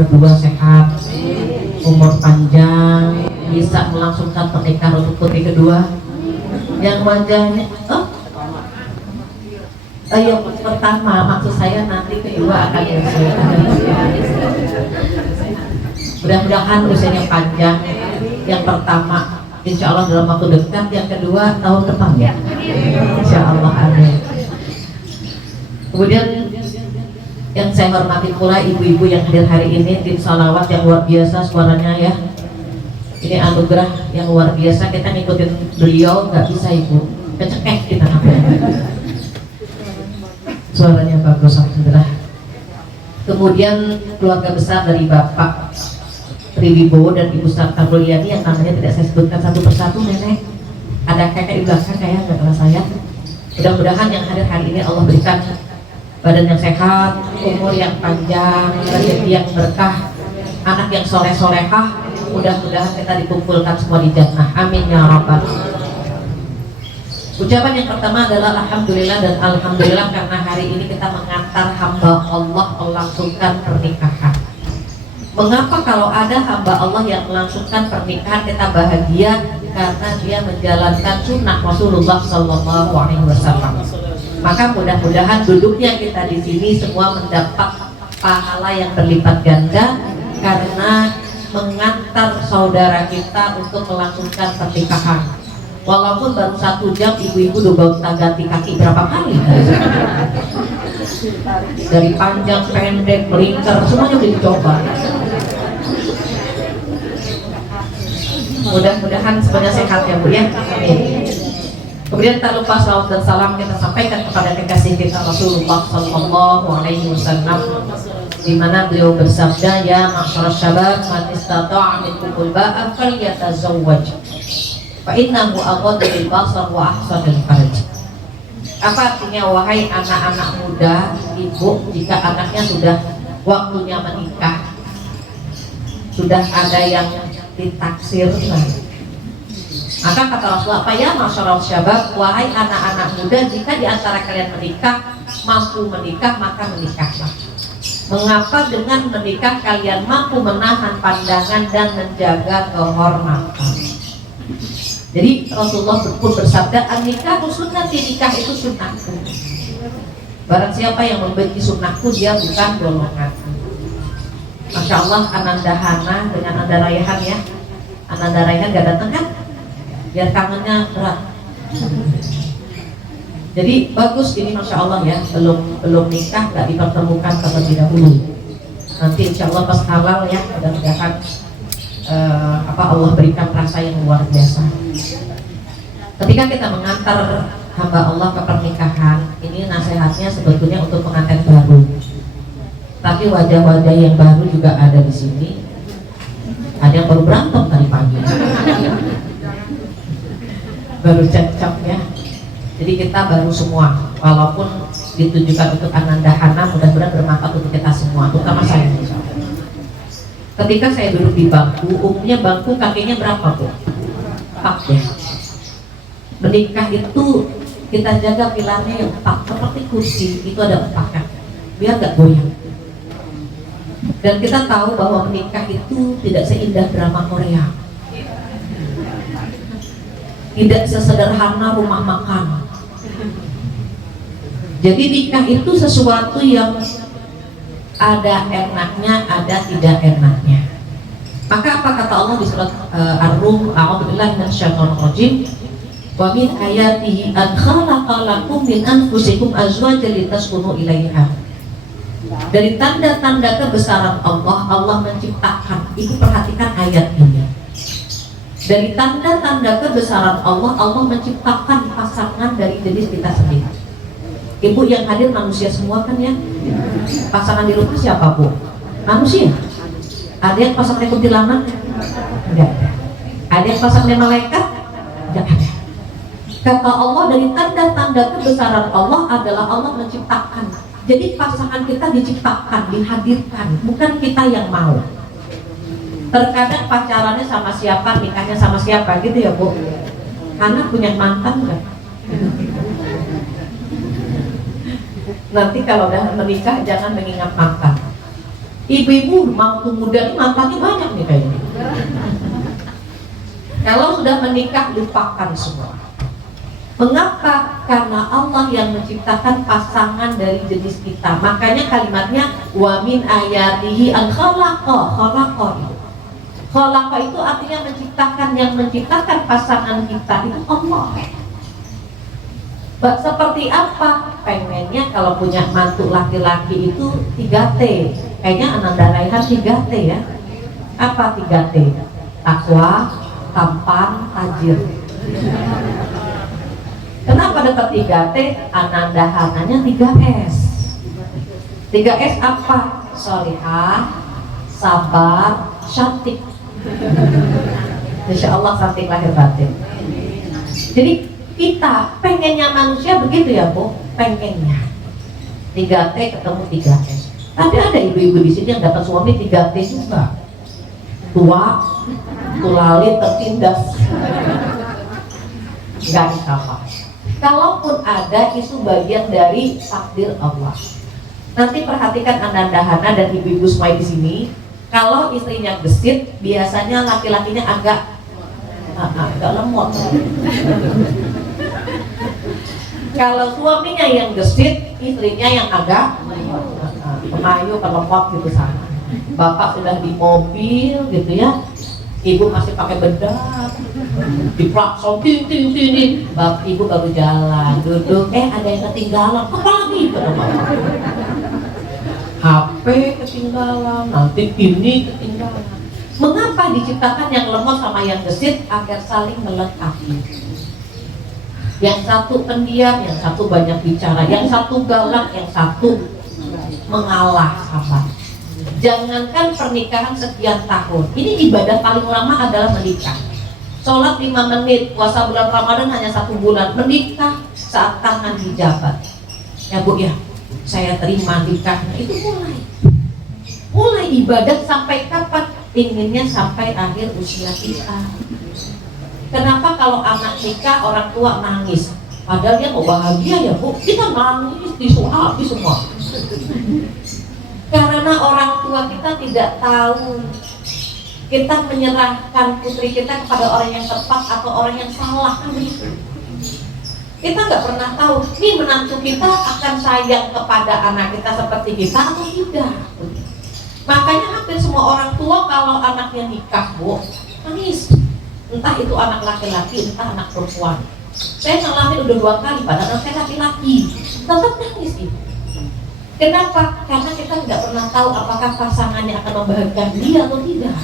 berdua sehat, umur panjang, bisa melangsungkan pernikahan untuk putri kedua yang wajahnya yang pertama, maksud saya nanti kedua akan usia. Mudah-mudahan usianya panjang. Yang pertama insya Allah dalam waktu dekat, yang kedua tahun depan ya, insya Allah, amin. Kemudian yang saya hormati pula ibu-ibu yang hadir hari ini, tim salawat yang luar biasa suaranya ya. Ini anugerah yang luar biasa, kita ngikutin beliau nggak bisa ibu, kecekek kita suaranya bagus, alhamdulillah. Kemudian keluarga besar dari Bapak Triwibowo dan Ibu Sarta Mulyani yang namanya tidak saya sebutkan satu persatu, nenek ada kakek di belakang kayak nggak kelas saya. Mudah-mudahan yang hadir hari ini Allah berikan badan yang sehat, umur yang panjang, rezeki yang berkah, anak yang soleh-solehah. Mudah-mudahan kita dikumpulkan semua di jannah, amin ya rabbal. Ucapan yang pertama adalah alhamdulillah dan alhamdulillah karena hari ini kita mengantar hamba Allah melangsungkan pernikahan. Mengapa kalau ada hamba Allah yang melangsungkan pernikahan kita bahagia? Karena dia menjalankan sunnah Rasulullah SAW. Maka mudah-mudahan duduknya kita di sini semua mendapat pahala yang berlipat ganda karena mengantar saudara kita untuk melangsungkan pernikahan. Walaupun baru 1 jam, ibu-ibu udah ganti kaki berapa kali? Dari panjang, pendek, melingkar, semuanya udah dicoba. Mudah-mudahan semuanya sehat ya Bu ya. Amin. Kemudian tak lupa salawat dan salam kita sampaikan kepada kekasih kita Rasulullah SAW, di mana beliau bersabda, ya ma'syarasy syabab man istata'a minkumul ba'a falyatazawwaj fa innahu aghaddu lil basar wa ahsanu lil farj. Apa artinya wahai anak-anak muda, ibu jika anaknya sudah waktunya menikah, sudah ada yang ditaksir, maka kata Rasulullah, apa ya masyarakat syabab, wahai anak-anak muda, jika di antara kalian menikah, mampu menikah, maka menikahlah. Mengapa dengan menikah kalian mampu menahan pandangan dan menjaga kehormatan? Jadi Rasulullah pun bersabda, an-nikah sunnati, nikah itu sunnahku. Barang siapa yang membenci sunnahku, dia bukan golonganku. Masya Allah, Ananda Hana dengan Anda Raihan ya. Ananda Raihan gak datang kan? Biar kangennya berat. Jadi bagus ini, Masya Allah ya. Belum nikah gak dipertemukan terlebih dahulu. Nanti insya Allah pas halal ya, mudah-mudahan Allah berikan rasa yang luar biasa. Ketika kita mengantar hamba Allah ke pernikahan, ini nasihatnya sebetulnya untuk pengantin baru. Tapi wajah-wajah yang baru juga ada di sini. Ada yang baru berantem tadi pagi, baru cekcok ya. Jadi kita baru semua, walaupun ditujukan untuk Ananda Hana, mudah-mudahan bermanfaat untuk kita semua, terutama saya. Ketika saya duduk di bangku, umumnya bangku kakinya berapa Bu? 4 ya. Menikah itu kita jaga pilarnya yang 4, seperti kursi itu ada 4 kan, biar gak goyang. Dan kita tahu bahwa menikah itu tidak seindah drama Korea, tidak sesederhana rumah makan. Jadi nikah itu sesuatu yang ada enaknya, ada tidak enaknya. Maka apa kata Allah di surat Ar-Rum, a'udzubillahi minasyaitonir rajim, wa min ayatihi an khalaqa lakum min anfusikum azwajan litaskunu ilaiha. Dari tanda-tanda kebesaran Allah, Allah menciptakan. Ibu perhatikan ayat ini. Dari tanda-tanda kebesaran Allah, Allah menciptakan pasangan dari jenis kita sendiri. Ibu yang hadir manusia semua kan ya? Pasangan di rumah siapa Bu? Manusia. Ada yang pasangan kuntilanak? Enggak ada. Ada yang pasangan malaikat? Enggak ada. Kata Allah, dari tanda-tanda kebesaran Allah adalah Allah menciptakan. Jadi pasangan kita diciptakan, dihadirkan, bukan kita yang mau. Terkadang pacarannya sama siapa, nikahnya sama siapa gitu ya Bu. Karena punya mantan enggak? Nanti kalau udah menikah jangan mengingat mantan. Ibu-ibu waktu muda ini mantannya banyak nih kayaknya. Kalau sudah menikah lupakan semua. Mengapa? Karena Allah yang menciptakan pasangan dari jenis kita. Makanya kalimatnya wa min ayatihi an khalaqa. Khalaqa itu artinya menciptakan. Yang menciptakan pasangan kita itu Allah. Seperti apa? Pengennya kalau punya mantu laki-laki itu 3T. Kayaknya Ananda Raihan 3T ya. Apa 3T? Takwa, tampan, tajir. Kenapa dapat 3T? Ananda Hananya 3S. 3S apa? Sholihah, sabar, cantik. Insya Allah cantik lahir batin. Jadi kita pengennya manusia begitu ya Bu, pengennya 3T ketemu 3S. Tapi ada ibu-ibu di sini yang dapat suami 3T juga, tua, tulali, tertindas, nggak apa. Kalaupun ada, itu bagian dari takdir Allah. Nanti perhatikan Ananda Hana dan ibu-ibu semua di sini. Kalau istrinya gesit, biasanya laki-lakinya agak lemot. Kalau suaminya yang gesit, istrinya yang agak pemayu, pelemot gitu sana. Bapak sudah di mobil gitu ya, ibu masih pakai bedak, di klakson, bapak ibu baru jalan, duduk, ada yang ketinggalan, apa lagi? HP ketinggalan, nanti ini ketinggalan. Mengapa diciptakan yang lemot sama yang gesit? Agar saling melengkapi. Yang satu pendiam, yang satu banyak bicara, yang satu galak, yang satu mengalah, sabar. Jangankan pernikahan sekian tahun, ini ibadah paling lama adalah menikah. Sholat 5 menit, puasa bulan Ramadan hanya 1 bulan, menikah saat tangan dijabat. Ya Bu ya, saya terima nikahnya, itu mulai ibadah sampai kapan? Inginnya sampai akhir usia kita. Kenapa kalau anak nikah orang tua nangis? Padahal dia mau bahagia ya Bu, kita nangis, disuapi semua. Karena orang tua kita tidak tahu kita menyerahkan putri kita kepada orang yang tepat atau orang yang salah, kan begitu. Kita nggak pernah tahu nih menantu kita akan sayang kepada anak kita seperti kita atau tidak. Makanya hampir semua orang tua kalau anaknya nikah Bu, nangis. Entah itu anak laki-laki, entah anak perempuan. Saya ngalamin udah 2 kali, padahal saya laki-laki, tetap nangis gitu. Kenapa? Karena kita nggak pernah tahu apakah pasangannya akan membahagiakan dia atau tidak.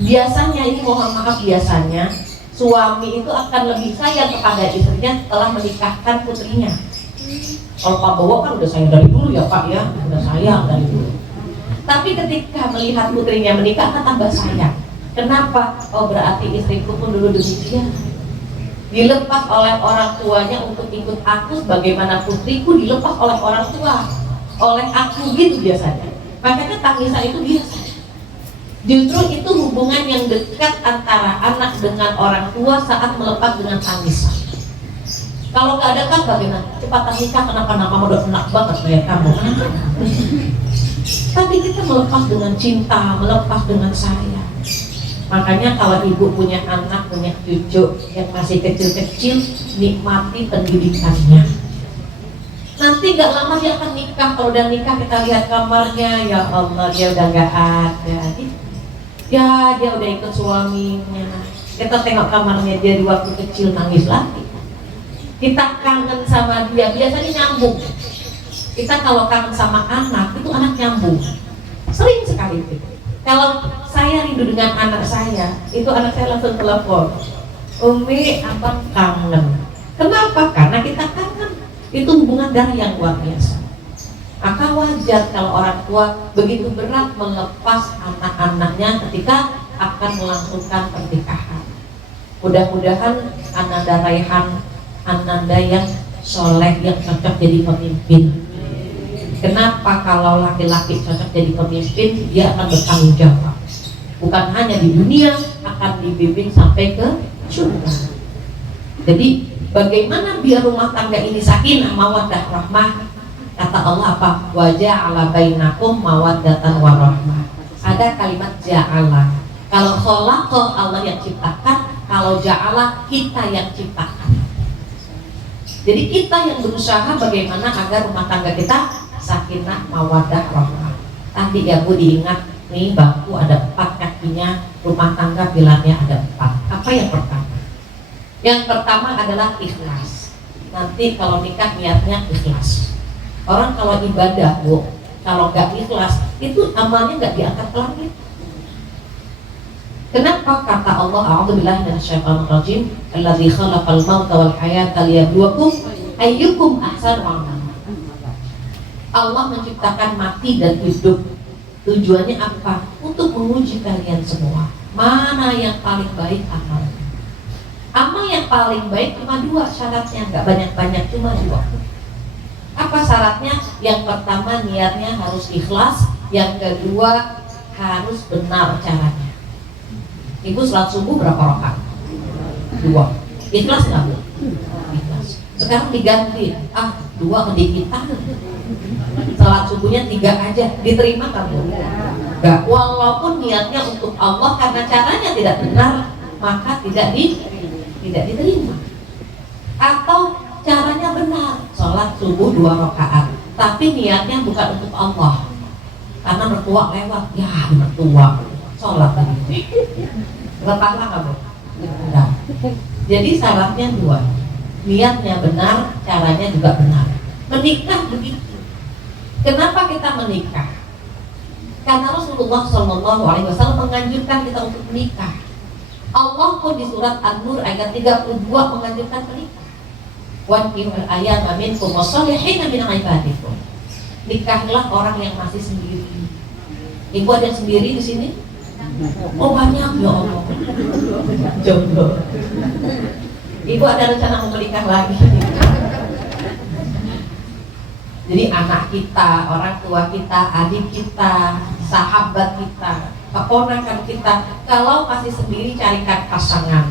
Biasanya, ini mohon maaf, biasanya suami itu akan lebih sayang kepada istrinya setelah menikahkan putrinya. Kalau Pak Bowo kan udah sayang dari dulu ya Pak ya, udah sayang dari dulu. Tapi ketika melihat putrinya menikah akan tambah sayang. Kenapa? Oh berarti istriku pun dulu demikian. Dilepas oleh orang tuanya untuk ikut aku, bagaimana putriku dilepas oleh orang tua, oleh aku, gitu biasanya. Makanya tangisan itu biasa. Justru itu hubungan yang dekat antara anak dengan orang tua saat melepas dengan tangisan. Kalau nggak ada kan bagaimana? Cepat nikah, kenapa-napa udah enak banget kayak kamu. Tapi kita melepas dengan cinta, melepas dengan sayang. Makanya kalau ibu punya anak, punya cucu yang masih kecil-kecil, nikmati pendidikannya. Nanti gak lama dia akan nikah. Kalau udah nikah kita lihat kamarnya, ya Allah dia udah gak ada. Ya dia udah ikut suaminya. Kita tengok kamarnya dia di waktu kecil, nangis lagi. Kita kangen sama dia, biasanya nyambung. Kita kalau kangen sama anak, itu anak nyambung. Sering sekali itu. Kalau saya rindu dengan anak saya, itu anak saya langsung telepon, Umi, abang kangen. Kenapa? Karena kita kangen. Itu hubungan darah yang luar biasa. Maka wajar kalau orang tua begitu berat melepas anak-anaknya ketika akan melangsungkan pernikahan. Mudah-mudahan Ananda Raihan, Ananda yang soleh, yang cocok jadi pemimpin. Kenapa? Kalau laki-laki cocok jadi pemimpin, dia akan bertanggung jawab. Bukan hanya di dunia, akan dibimbing sampai ke surga. Jadi bagaimana biar rumah tangga ini sakinah, mawaddah, rahmah? Kata Allah apa? Wa ja'ala bainakum mawaddatan warahmah. Ada kalimat ja'ala. Kalau khalaqa Allah yang ciptakan, kalau ja'ala kita yang ciptakan. Jadi kita yang berusaha bagaimana agar rumah tangga kita sakinah mawaddah rahmah. Tadi ya Bu diingat nih, bangku ada 4 kakinya, rumah tangga pilarnya ada 4. Apa yang pertama? Yang pertama adalah ikhlas. Nanti kalau nikah niatnya ikhlas. Orang kalau ibadah Bu, kalau nggak ikhlas itu amalnya nggak diangkat ke langit. Kenapa? Kata Allah, a'udzubillahi minasyaitonir rajim, allazi khalaqal mauta wal hayata liyabluwakum ayyukum ahsanu amala. Allah menciptakan mati dan hidup. Tujuannya apa? Untuk menguji kalian semua. Mana yang paling baik amalnya? Amal yang paling baik cuma 2 syaratnya, nggak banyak-banyak, cuma 2. Apa syaratnya? Yang pertama niatnya harus ikhlas, yang kedua harus benar caranya. Ibu sholat subuh berapa rakaat? 2. Ikhlas nggak Bu? Ikhlas. Sekarang diganti, 2 kedikitan. Sholat subuhnya 3 aja, diterima nggak Bu? Nggak. Walaupun niatnya untuk Allah, karena caranya tidak benar, maka tidak diterima. Atau caranya benar, sholat subuh 2 rakaat, tapi niatnya bukan untuk Allah, karena mertua lewat, ya mertua sholat tadi. Berpahala nggak Bu? Enggak. Jadi syaratnya 2, niatnya benar, caranya juga benar. Menikah begitu. Kenapa kita menikah? Karena Rasulullah SAW menganjurkan kita untuk menikah. Allah pun di surat An-Nur ayat 32 menganjurkan menikah. Wankihul ayyama minkum wasolihina min ibadikum. Nikahlah orang yang masih sendiri. Ibu ada yang sendiri di sini? Oh banyak ya Allah. Jomblo. Ibu ada rencana mau menikah lagi? Jadi anak kita, orang tua kita, adik kita, sahabat kita, keponakan kita, kalau masih sendiri carikan pasangan,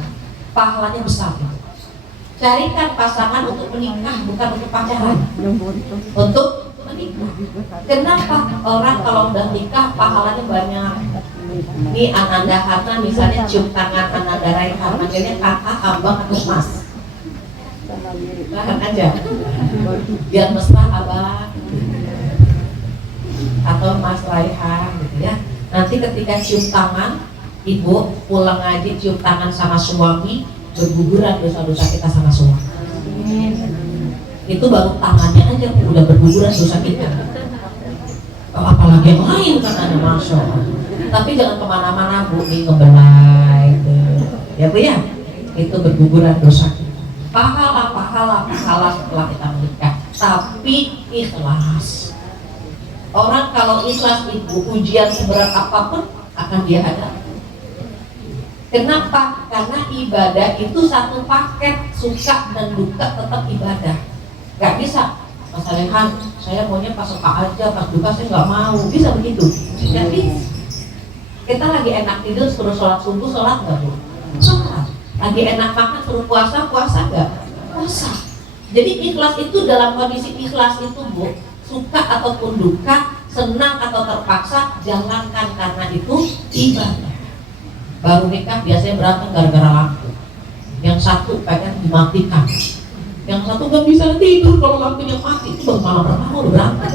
pahalanya besar. Carikan pasangan untuk menikah, bukan untuk pacaran. Untuk menikah. Kenapa? Orang kalau udah nikah pahalanya banyak. Ini Ananda Hana misalnya cium tangan Ananda Raihan, manggilnya kakak, abang, atau mas. Lahan aja, biar mesra abang atau mas Raihan gitu ya. Nanti ketika cium tangan, ibu pulang ngaji cium tangan sama suami, berguguran dosa-dosa kita sama suami. Itu baru tangannya aja udah berguguran dosa kita. Apalagi yang lain kan ada masya Allah. Tapi jangan kemana-mana Bu, ini ngebelai ya Bu ya, itu berguguran dosa kita. Pahala setelah kita menikah, tapi ikhlas. Orang kalau ikhlas Ibu, ujian seberat apapun akan dia hadapi. Kenapa? Karena ibadah itu satu paket, suka dan duka tetap ibadah. Gak bisa Mas Alehan, saya maunya pas suka aja, pas duka saya nggak mau. Bisa begitu? Tidak bisa. Kita lagi enak tidur suruh sholat subuh, sholat nggak Bu? Sholat. Lagi enak makan suruh puasa, puasa nggak? Puasa. Jadi ikhlas itu dalam kondisi ikhlas itu Bu, suka ataupun duka, senang atau terpaksa, jalankan karena itu ibadah. Baru nikah biasanya berantem gara-gara lampu. Yang satu pengen dimatikan, yang satu nggak bisa tidur kalau lampunya mati. Itu baru malam pertama udah berantem.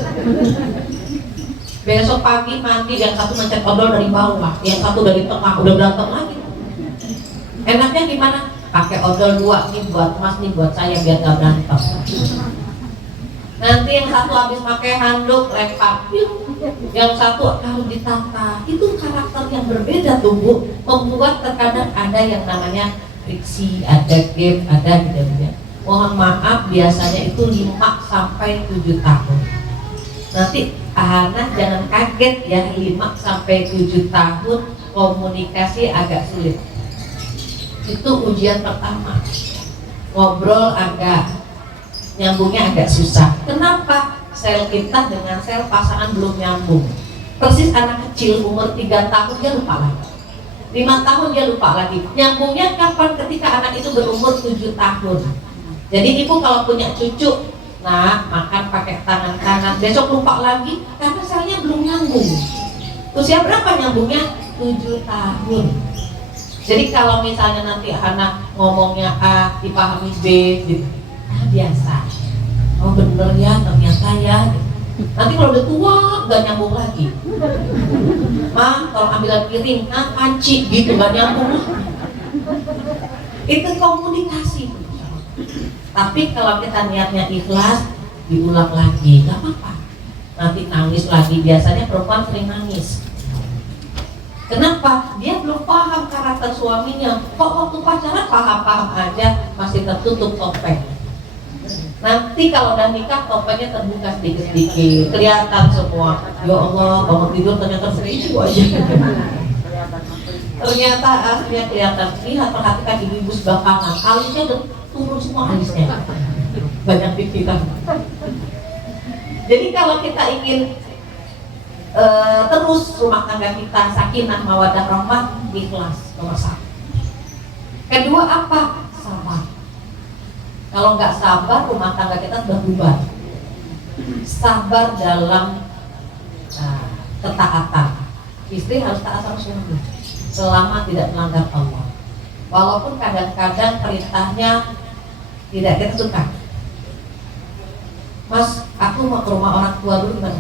Besok pagi mandi, yang satu mencet odol dari bawah, yang satu dari tengah, udah berantem lagi. Enaknya gimana? Pakai odol 2, nih buat Mas, nih buat saya biar nggak berantem. Nanti yang satu habis pakai handuk lempar, yang satu harus ditata. Itu karakter yang berbeda tuh Bu, membuat terkadang ada yang namanya friksi, ada game, ada gitu-gitu. Mohon maaf, biasanya itu 5 sampai 7 tahun. Nanti anak jangan kaget ya, 5 sampai 7 tahun komunikasi agak sulit. Itu ujian pertama. Ngobrol agak nyambungnya agak susah. Kenapa? Sel kita dengan sel pasangan belum nyambung. Persis anak kecil umur 3 tahun dia lupa lagi, 5 tahun dia lupa lagi. Nyambungnya kapan? Ketika anak itu berumur 7 tahun. Jadi ibu kalau punya cucu, Nah, makan pakai tangan kanan, besok lupa lagi karena selnya belum nyambung. Usia berapa nyambungnya? 7 tahun. Jadi kalau misalnya nanti anak ngomongnya A dipahami B gitu, biasa. Oh bener ya, ternyata ya. Nanti kalau udah tua gak nyambung lagi. Ma, kalau ambilan piring, panci gitu gak nyambung. Itu komunikasi. Tapi kalau kita niatnya ikhlas, diulang lagi, gak apa-apa. Nanti nangis lagi, biasanya perempuan sering nangis. Kenapa? Dia belum paham karakter suaminya. Kok waktu pacaran paham-paham aja, masih tertutup topeng. Nanti kalau udah nikah topengnya terbuka sedikit-sedikit, kelihatan semua. Ya Allah, bangun tidur ternyata seribu aja. Ternyata aslinya kelihatan. Lihat, perhatikan ibu-ibu sebelah kanan, alisnya udah turun semua alisnya. Banyak pikiran. Jadi kalau kita ingin terus rumah tangga kita sakinah mawaddah rahmah, ikhlas nomor 1. Kedua apa? Sabar. Kalau nggak sabar, rumah tangga kita sudah bubar. Sabar dalam ketaatan. Istri harus taat sama suami selama tidak melanggar Allah. Walaupun kadang-kadang perintahnya tidak kita suka. Mas, aku mau ke rumah orang tua dulu, gimana?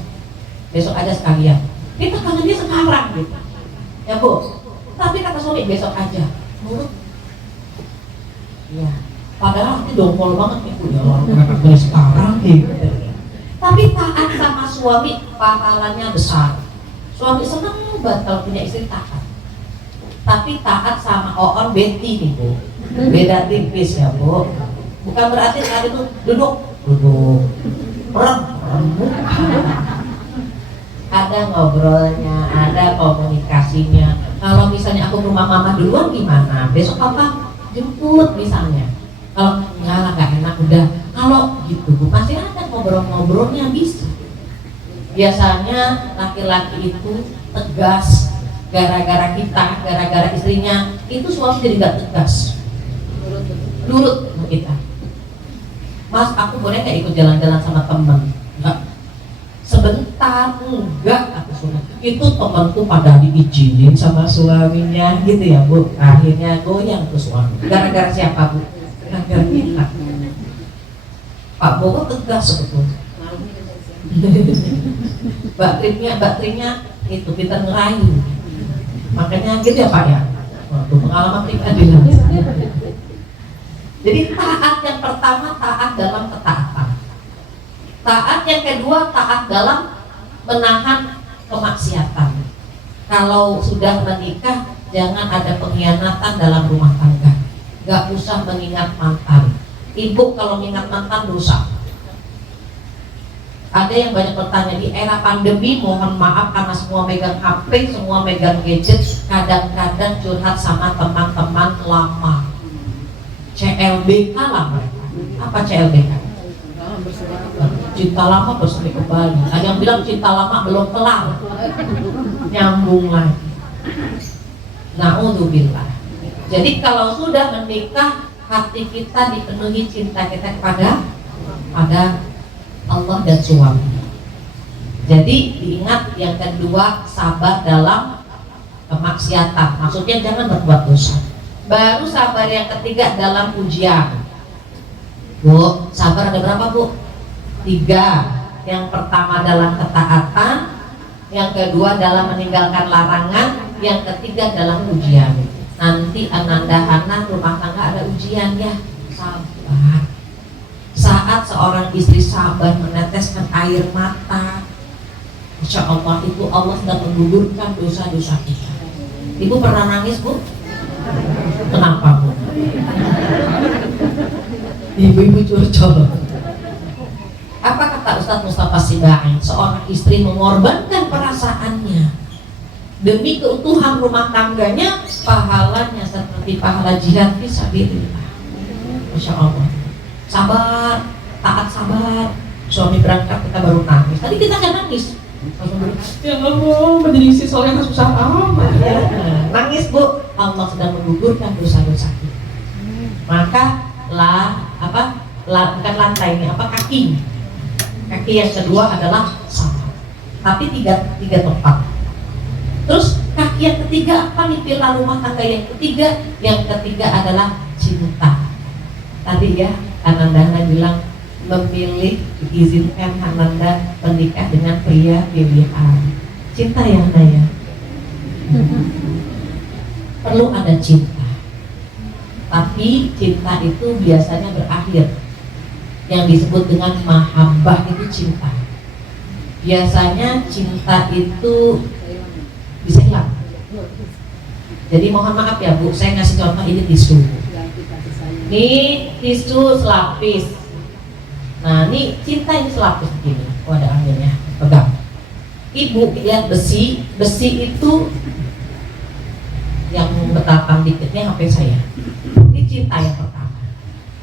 Besok aja sekalian. Kita kangennya sekarang gitu. Ya Bu. Tapi kata suami besok aja. Menurut? Iya. Padahal itu dongkol banget ibu ya orang dari sekarang gitu. Tapi taat sama suami pahalanya besar. Suami senang banget kalau punya istri taat. Tapi taat sama oon beti nih Bu. Beda tipis ya Bu. Bukan berarti tadi itu duduk. Ada ngobrolnya, ada komunikasinya. Kalau misalnya aku ke rumah mama duluan gimana? Besok papa jemput misalnya. Kalau enggak enak udah. Kalau gitu Bu, masih ada ngobrol-ngobrolnya bisa. Biasanya laki-laki itu tegas gara-gara kita, gara-gara istrinya. Itu suami jadi gak tegas. Nurut kita. Mas, aku boleh gak ikut jalan-jalan sama temen? Enggak. Sebentar, enggak aku suruh. Itu temanku pada diizinin sama suaminya gitu ya Bu. Akhirnya goyang tuh suami. Gara-gara siapa Bu? Gara-gara kita. Pak Bowo tegas sebetulnya. Mbak Trinya itu pintar ngerayu. Makanya gitu ya Pak ya. Waktu pengalaman pribadi. Jadi taat yang pertama, taat dalam ketaatan. Taat yang kedua, taat dalam menahan kemaksiatan. Kalau sudah menikah, jangan ada pengkhianatan dalam rumah tangga. Gak usah mengingat mantan. Ibu kalau mengingat mantan dosa. Ada yang banyak bertanya di era pandemi, mohon maaf karena semua megang HP, semua megang gadget, kadang-kadang curhat sama teman-teman lama. CLBK lah mereka. Apa CLBK? Cinta lama bersemi kembali. Ada yang bilang cinta lama belum kelar, nyambung lagi. Na'udzubillah. Jadi kalau sudah menikah, hati kita dipenuhi cinta kita kepada Allah dan suami. Jadi diingat yang kedua, sabar dalam kemaksiatan. Maksudnya jangan berbuat dosa. Baru sabar yang ketiga dalam ujian. Bu, sabar ada berapa Bu? 3. Yang pertama dalam ketaatan, yang kedua dalam meninggalkan larangan, yang ketiga dalam ujian. Nanti ananda-hana rumah tangga ada ujian ya. Sabar. Saat seorang istri sabar meneteskan air mata, Insya Allah itu Allah sedang menggugurkan dosa-dosa kita. Ibu pernah nangis Bu? Kenapa Bu? Ibu-ibu curcol. Apa kata Ustadz Mustafa Sibai? Seorang istri mengorbankan perasaannya demi keutuhan rumah tangganya, pahalanya seperti pahala jihad fisabilillah. Masya Allah. Sabar, taat sabar. Suami berangkat kita baru nangis. Tadi kita kan nangis. Ya Allah, menjadi istri soleh susah amat. Ya, nangis Bu. Allah sedang menggugurkan dosa-dosa kita. Maka bukan lantai ini, kaki. Kaki yang kedua adalah sabar. Tapi tiga tempat. Terus kaki yang ketiga apa nih pilar rumah tangga yang ketiga? Yang ketiga adalah cinta. Tadi ya Ananda bilang memilih, diizinkan Ananda menikah dengan pria pilihan. Cinta ya Anda ya. Perlu ada cinta. Tapi cinta itu biasanya berakhir. Yang disebut dengan mahabbah itu cinta. Biasanya cinta itu bisa hilang. Jadi mohon maaf ya Bu, saya ngasih contoh ini tisu. Ini tisu selapis. Nah ini cinta ini selapis begini. Oh ada anginnya, pegang. Ibu lihat besi itu yang betapang dikitnya HP saya. Ini cinta yang pertama.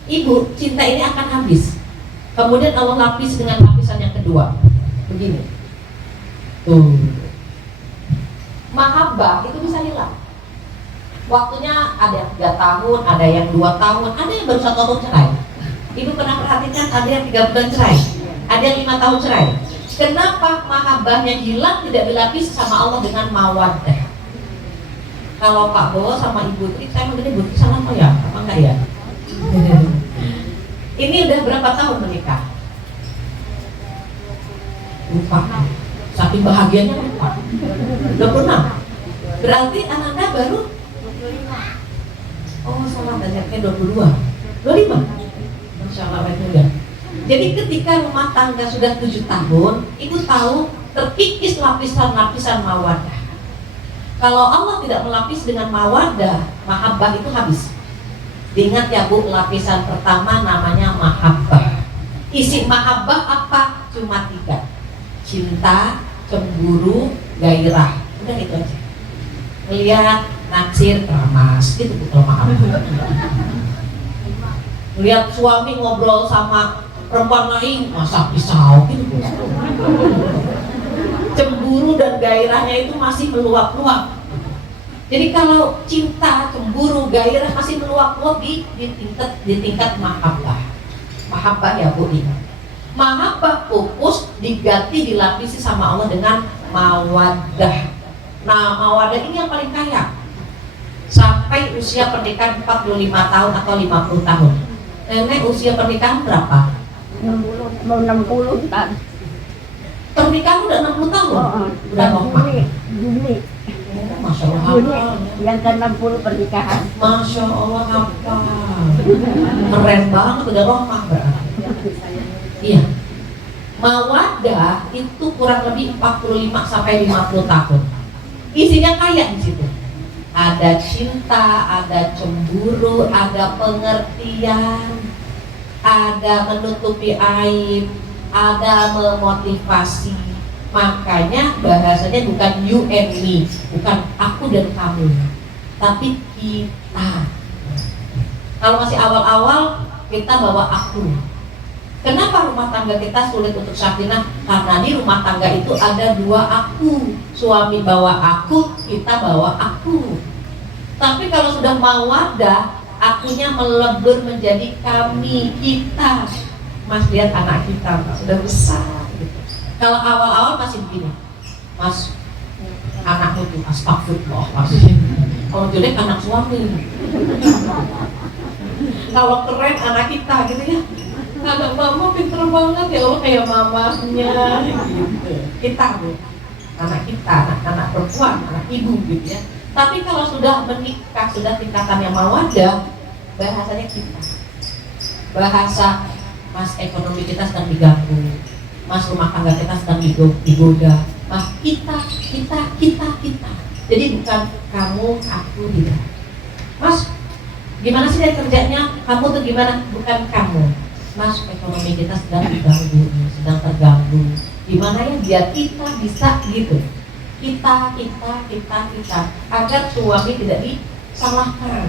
Ibu, cinta ini akan habis. Kemudian Allah lapis dengan lapisan yang kedua. Begini. Tuh. Mahabbah itu bisa hilang. Waktunya ada yang 3 tahun, ada yang 2 tahun, ada yang baru 1 tahun cerai. Ibu pernah perhatikan ada yang 3 bulan cerai, ada yang 5 tahun cerai. Kenapa mahabbahnya hilang tidak dilapisi sama Allah dengan mawaddah? Kalau Pak Bowo sama Ibu Tri, saya mengenai Ibu Tri sama ya? Apa enggak ya? Ini udah berapa tahun menikah? Lupa. Saking bahagianya lupa. 26. Berarti Ananda baru 25. Oh salah, banyaknya 22. 25. Masya Allah juga. Jadi ketika rumah tangga sudah 7 tahun, Ibu tahu terkikis lapisan-lapisan mawaddah. Kalau Allah tidak melapis dengan mawaddah, mahabbah itu habis. Diingat ya Bu, lapisan pertama namanya mahabbah. Isi mahabbah apa? Cuma 3. Cinta, cemburu, gairah. Udah itu aja. Melihat, naksir, keramas. Itu kalau mahabbah. Melihat suami ngobrol sama perempuan lain, masak pisau gitu. Cemburu dan gairahnya itu masih meluap-luap. Jadi kalau cinta, cemburu, gairah masih meluap-luap di tingkat mahabbah. Mahabbah ya Bu ini. Mahabbah pupus diganti dilapisi sama Allah dengan mawaddah. Nah mawaddah ini yang paling kaya. Sampai usia pernikahan 45 tahun atau 50 tahun. Nenek usia pernikahan berapa? 60 kan. Pernikahan udah 60 tahun? Udah mau Juli. Masya Allah hafal. Yang ke-60 pernikahan. Masya Allah hafal. Keren banget, udah rohmah berarti. Iya. Mawaddah itu kurang lebih 45 sampai 50 tahun. Isinya kaya di situ. Ada cinta, ada cemburu, ada pengertian, ada menutupi aib, ada memotivasi. Makanya bahasanya bukan you and me, bukan aku dan kamu, tapi kita. Kalau masih awal-awal kita bawa aku. Kenapa rumah tangga kita sulit untuk sakinah? Karena di rumah tangga itu ada 2 aku. Suami bawa aku, kita bawa aku. Tapi kalau sudah mawaddah, akunya melebur menjadi kami, kita. Mas lihat anak kita, Mas, sudah besar gitu. Kalau awal-awal masih begini, Mas, anakmu tuh astagfirullah, kalau jelek anak suami. Kalau keren anak kita gitu ya, anak mama pinter banget ya Allah kayak mamanya gitu. Kita Bu, anak kita, anak perempuan, anak ibu gitu ya. Tapi kalau sudah menikah, sudah tingkatan yang mawaddah, bahasanya kita. Bahasa Mas ekonomi kita sedang diganggu, Mas rumah tangga kita sedang digoda, Mas kita. Jadi bukan kamu, aku, dia. Mas, gimana sih dari kerjanya? Kamu tuh gimana? Bukan kamu. Mas, ekonomi kita sedang diganggu, sedang terganggu. Gimana ya biar kita bisa gitu. Kita. Agar suami tidak disalahkan.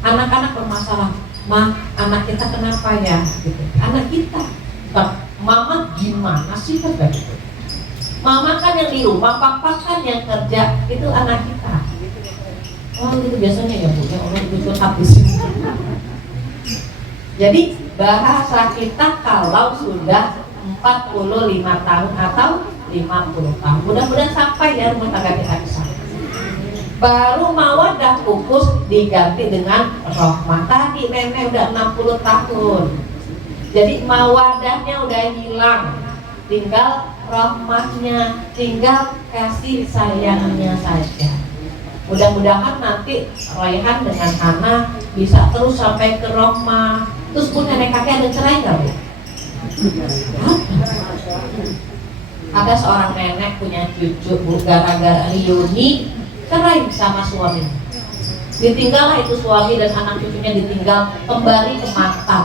Anak-anak bermasalah. Ma, anak kita kenapa ya? Gitu. Anak kita. Bukan, mama gimana sih kan gitu. Mama kan yang di rumah, papa kan yang kerja. Itu anak kita. Oh itu biasanya ya Bu, ya Allah itu curhat di sini. Jadi bahasa kita kalau sudah 40 45 tahun atau 50 tahun. Mudah-mudahan sampai ya rumah tangga kita bisa. Baru mawadah pupus diganti dengan rohmah. Tadi nenek udah 60 tahun, jadi mawadahnya udah hilang, tinggal rohmahnya, tinggal kasih sayangnya saja. Mudah-mudahan nanti Raihan dengan Hana bisa terus sampai ke rohmah. Terus pun nenek kakek ada cerai nggak Bu? Ada seorang nenek punya cucu Bu, gara-gara Yuni cerai sama suami. Ditinggallah itu suami dan anak cucunya ditinggal kembali ke mantan.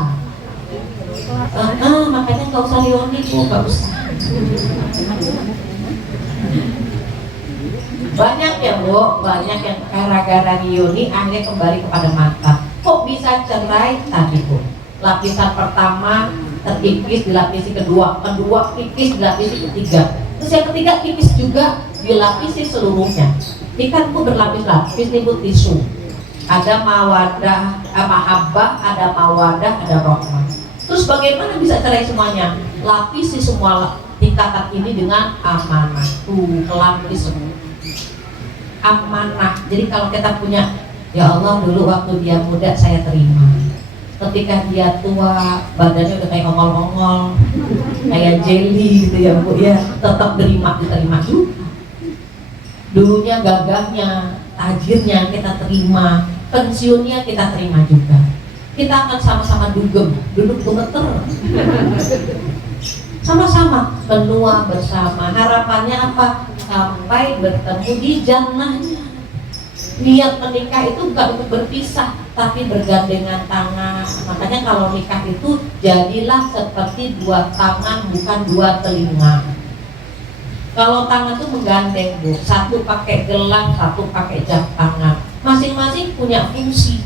Makanya nggak usah Yuni Bu, nggak usah. Banyak ya Bu, banyak yang gara-gara Yuni akhirnya kembali kepada mantan. Kok bisa cerai tadi Bu? Lapisan pertama terkikis, dilapisi kedua kikis, dilapisi ketiga. Terus yang ketiga kikis juga, dilapisi seluruhnya. Ikan Bu berlapis-lapis nih Bu, tisu. Ada mawadah, mahabbah, ada mawadah, ada rohmah. Terus bagaimana bisa cerai semuanya? Lapisi semua tingkatan ini dengan amanah. Lapis semua. Amanah. Jadi kalau kita punya, ya Allah dulu waktu dia muda saya terima. Ketika dia tua, badannya udah kayak ongol-ongol, kayak jelly gitu ya Bu ya, tetap diterima juga. Dulunya gagahnya, tajirnya kita terima, pensiunnya kita terima juga. Kita akan sama-sama dugem, duduk gemeter, sama-sama menua bersama. Harapannya apa? Sampai bertemu di jannahnya. Niat menikah itu bukan untuk berpisah, tapi bergandengan tangan. Makanya kalau nikah itu jadilah seperti dua tangan, bukan dua telinga. Kalau tangan itu menggandeng Bu, satu pakai gelang, satu pakai jam tangan, masing-masing punya fungsi.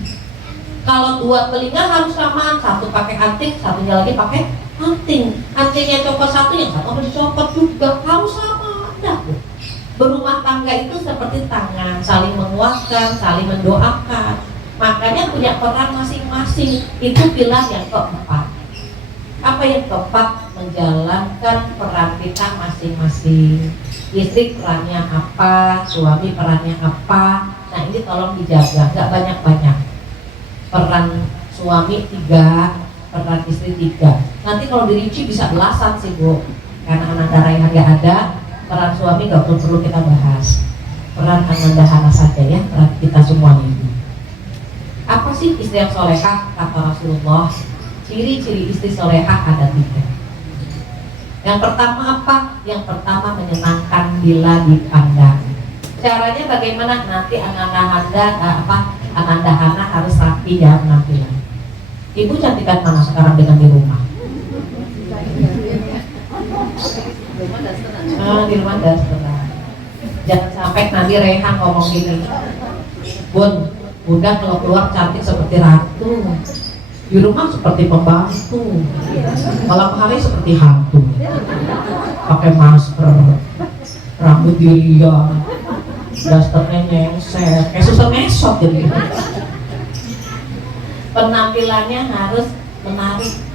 Kalau dua telinga harus samaan, satu pakai anting, satunya lagi pakai anting. Antingnya copot satu, yang satu harus dicopot juga, harus sama. Dah Bu. Berumah tangga itu seperti tangan, saling menguatkan, saling mendoakan. Makanya punya peran masing-masing. Itu pilar yang keempat. Apa yang keempat? Menjalankan peran kita masing-masing. Istri perannya apa, suami perannya apa. Nah ini tolong dijaga, gak banyak-banyak. Peran suami 3, peran istri 3. Nanti kalau dirinci bisa belasan sih Bu, karena anak darah yang gak ada. Peran suami gak perlu kita bahas. Peran Ananda Hana saja ya, peran kita semua ini. Apa sih istri yang solehah? Kata Rasulullah, ciri-ciri istri solehah ada 3. Yang pertama apa? Yang pertama menyenangkan bila dipandang. Caranya bagaimana? Nanti Ananda Hana harus rapi ya penampilan. Ibu cantikan mana sekarang dengan di rumah? Di rumah dan setelah. Jangan sampai nanti Rehan ngomong gini, Bun, udah kalau keluar cantik seperti ratu, di rumah seperti pembantu, malam hari seperti hantu, pakai masker, rambut diriang, dasternya nyengset, kayak susah ngesot jadi. Penampilannya harus menarik.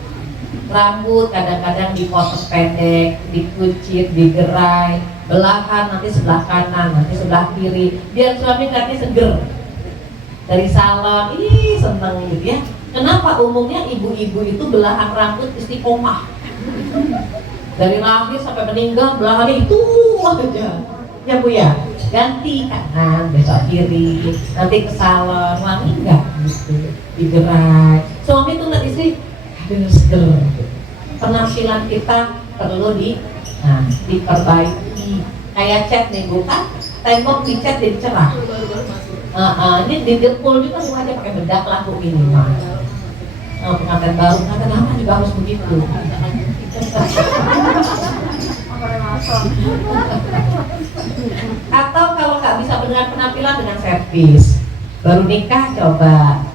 Rambut kadang-kadang dipotong pendek, dikucit, digerai, belahan nanti sebelah kanan, nanti sebelah kiri, biar suami nanti seger. Dari salon, seneng gitu ya. Kenapa umumnya ibu-ibu itu belahan rambut istiqomah? Dari lahir sampai meninggal belahannya itu aja. Ya Bu ya, ganti kanan, besok kiri, nanti ke salon, wangi enggak gitu, digerai. Suami itu ngeliat istri, seger. Penampilan kita perlu diperbaiki. Kayak cat nih Bu, kan tembok dicat jadi cerah. Ini didepul juga semuanya pakai bedak lah Bu ini mah. Pengantin baru, pengantin lama juga harus begitu. Atau kalau nggak bisa dengan penampilan, dengan servis. Baru nikah coba,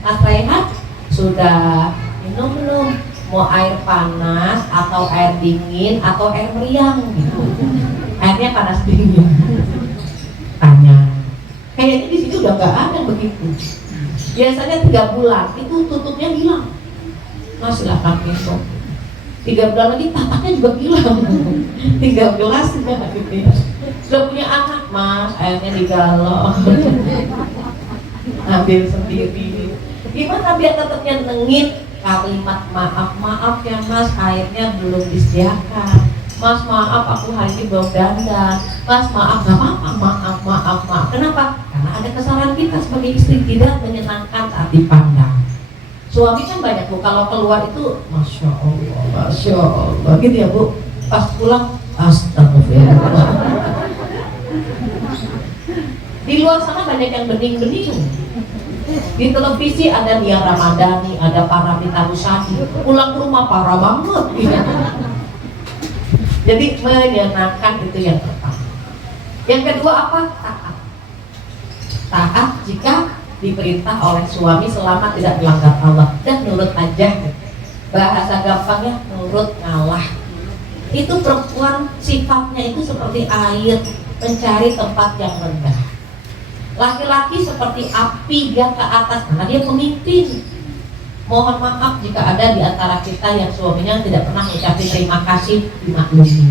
Mas Raihan sudah minum belum? Mau air panas atau air dingin atau air meriang gitu. Airnya panas dingin. Tanya. Kayaknya di situ udah nggak ada begitu. Biasanya 3 bulan itu tutupnya hilang. Mas silahkan minum. 3 bulan lagi tatanya juga hilang. 13 sudah gitu ya. Sudah punya anak mas, airnya digalau. Ambil sendiri. Gimana biar tetap nyenengin kalimat maaf ya mas, airnya belum disediakan. Mas maaf aku hari ini belum dandan. Mas maaf, nggak apa-apa, maaf. Kenapa? Karena ada kesalahan kita sebagai istri tidak menyenangkan saat dipandang. Suami kan banyak bu, kalau keluar itu masya Allah gitu ya bu. Pas pulang astagfirullah. Di luar sana banyak yang bening-bening. Di televisi ada Nia Ramadhani, ada Paramitha Rusady, pulang ke rumah parah banget gitu. Jadi menyenangkan itu yang pertama. Yang kedua apa? Taat. Taat jika diperintah oleh suami selama tidak melanggar Allah dan nurut aja. Bahasa gampangnya nurut ngalah. Itu perempuan sifatnya itu seperti air mencari tempat yang rendah. Laki-laki seperti api, dia ke atas karena dia pemimpin. Mohon maaf jika ada di antara kita yang suaminya tidak pernah mengucapkan terima kasih, dimaklumi.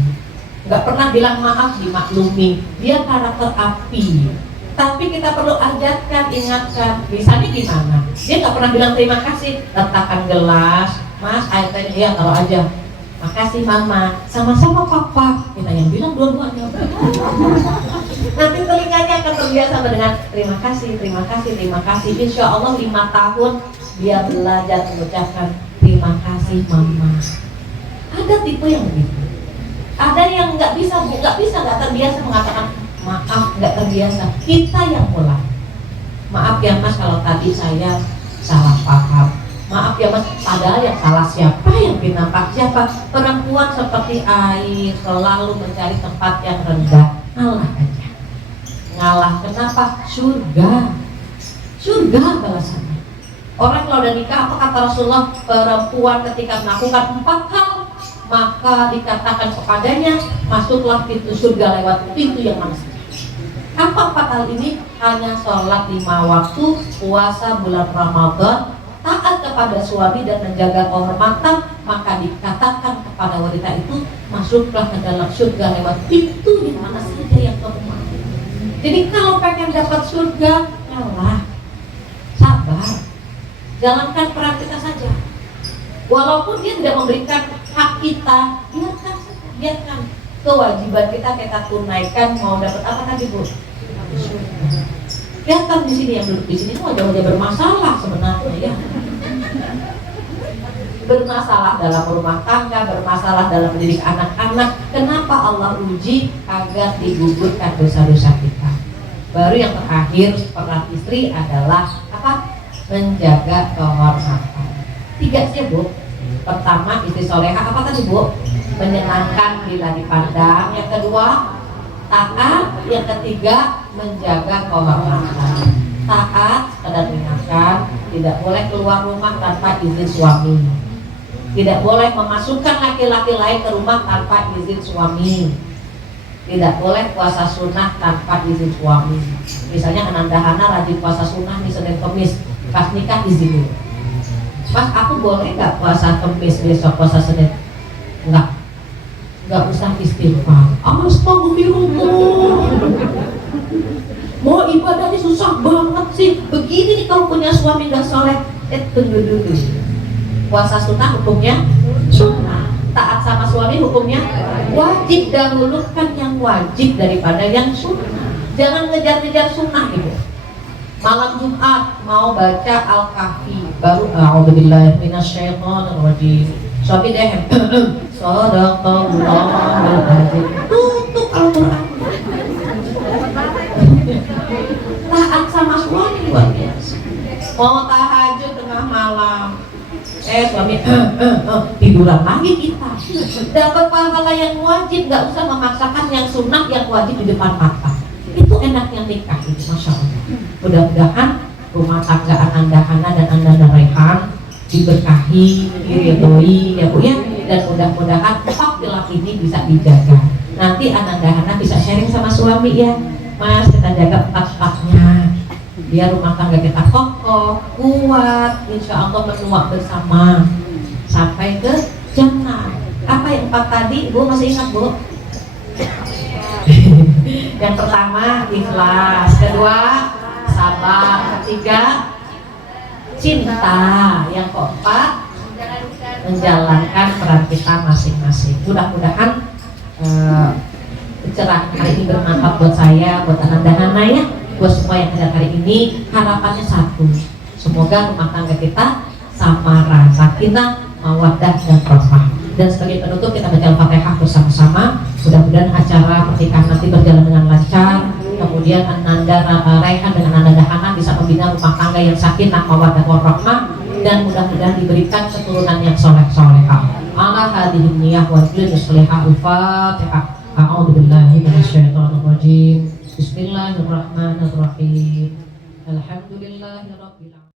Nggak pernah bilang maaf, dimaklumi. Dia karakter api. Tapi kita perlu ajarkan, ingatkan. Misalnya gimana? Dia nggak pernah bilang terima kasih. Letakkan gelas, mas air teh ya taruh aja. Makasih mama, sama-sama papa. Kita yang bilang dua-duanya. Nanti telinganya akan terbiasa dengan terima kasih. Insya Allah 5 tahun dia belajar mengucapkan terima kasih mama. Ada tipe yang begitu. Ada yang nggak terbiasa mengatakan maaf, nggak terbiasa. Kita yang mulai. Maaf ya mas kalau tadi saya salah paham. Maaf ya mas, padahal yang salah siapa, yang binampak siapa? Perempuan seperti air, selalu mencari tempat yang rendah. Ngalah aja. Ngalah, kenapa? Surga balasannya. Orang kalau udah nikah, apa kata Rasulullah? Perempuan ketika melakukan 4 hal, maka dikatakan kepadanya, masuklah pintu surga lewat pintu yang mana saja. Apa 4 hal ini? Hanya sholat 5 waktu, puasa bulan Ramadan, taat kepada suami dan menjaga kehormatan, maka dikatakan kepada wanita itu, masuklah ke dalam surga lewat pintu yang mana saja yang kamu mau. Jadi kalau pengen dapat surga, ngalah, sabar, jalankan peran kita saja. Walaupun dia tidak memberikan hak kita, biarkan kewajiban kita tunaikan. Mau dapat apa tadi bu? Kelihatan di sini yang duduk di sini wajah-wajah bermasalah sebenarnya ya. Bermasalah dalam rumah tangga, bermasalah dalam mendidik anak-anak. Kenapa Allah uji? Agar digugurkan dosa-dosa kita. Baru yang terakhir peran istri adalah apa? Menjaga kehormatan. 3 sih bu. Pertama istri soleha apa tadi bu? Menyenangkan bila dipandang. Yang kedua taat. Yang ketiga menjaga kehormatan. Taat sekedar mengingatkan, tidak boleh keluar rumah tanpa izin suami. Tidak boleh memasukkan laki-laki lain ke rumah tanpa izin suami. Tidak boleh puasa sunnah tanpa izin suami. Misalnya Anandahana rajin puasa sunnah di Senin Kemis, pas nikah izin dulu. Mas aku boleh nggak puasa Kemis besok puasa Senin? Nggak usah istighfar. Astagfirullah. Mau ibadahnya susah banget sih. Begini nih kalau punya suami nggak soleh. Tunggu dulu. Puasa sunnah hukumnya sunnah. Taat sama suami hukumnya wajib. Dahulukan yang wajib daripada yang sunnah. Jangan ngejar-ngejar sunnah gitu. Malam Jumat mau baca Al-Kahfi, baru a'udzubillahi minasyaitonirrajim. Suami deh. Shadaqallahul azim. Tutup Al-Qur'an. Taat sama suami luar biasa. Mau tahajud tengah malam, suami tiduran lagi kita. Dapat pahala yang wajib, nggak usah memaksakan yang sunnah, yang wajib di depan mata. Itu enaknya nikah itu, masya Allah. Mudah-mudahan rumah tangga Anandahana dan Ananda Rehan diberkahi, diridhoi ya bu ya, dan mudah-mudahan 4 pilar ini bisa dijaga. Nanti Anandahana bisa sharing sama suami ya, mas kita jaga 4-4-nya biar rumah tangga kita kokoh, kuat, insya Allah menua bersama sampai ke jannah. yang 4 tadi? Bu masih ingat Bu? Yang pertama ikhlas, kedua sabar, ketiga cinta, yang keempat menjalankan peran kita masing-masing. Mudah-mudahan pencerahan hari ini bermanfaat buat saya, buat anak Hana ya, buat semua yang hadir hari ini. Harapannya satu, semoga rumah tangga kita samara, sakinah, mawaddah dan rahmah. Dan sebagai penutup kita baca Al-Fatihah bersama-sama. Mudah-mudahan acara pernikahan nanti berjalan dengan lancar. Kemudian Ananda Raihan dengan Ananda Hana bisa membina rumah tangga yang sakinah, mawaddah warahmah, dan mudah-mudahan diberikan keturunan yang soleh-solehah. Ala hadhihi niyyah wa salihah. Al-Fatihah. A'udzubillahi minasyaitonirrajim. Bismillahirrahmanirrahim. Alhamdulillahirabbil alamin.